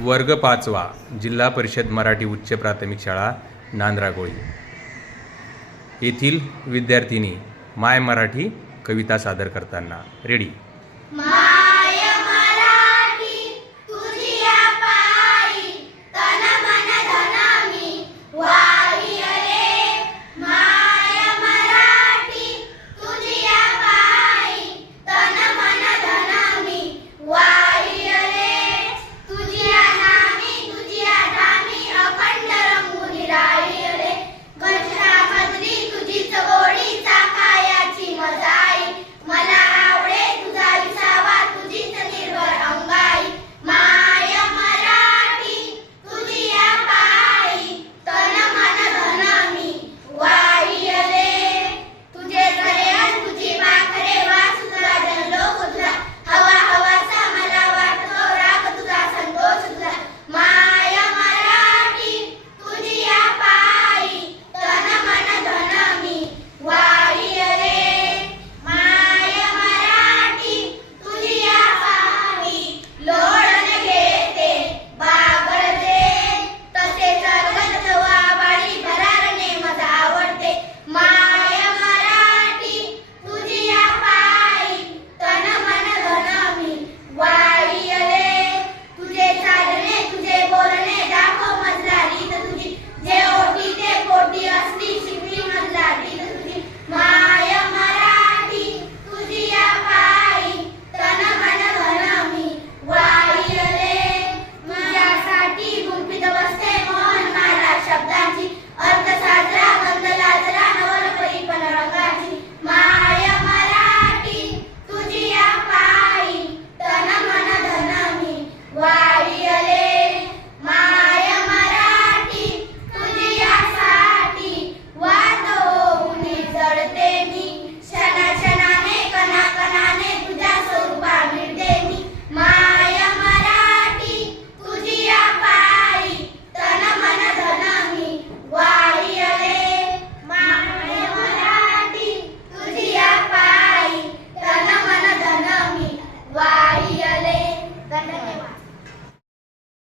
वर्ग पाचवा जिल्हा परिषद मराठी उच्च प्राथमिक शाळा नांद्रागोळी. येथील विद्यार्थिनी माय मराठी कविता सादर करताना रेडी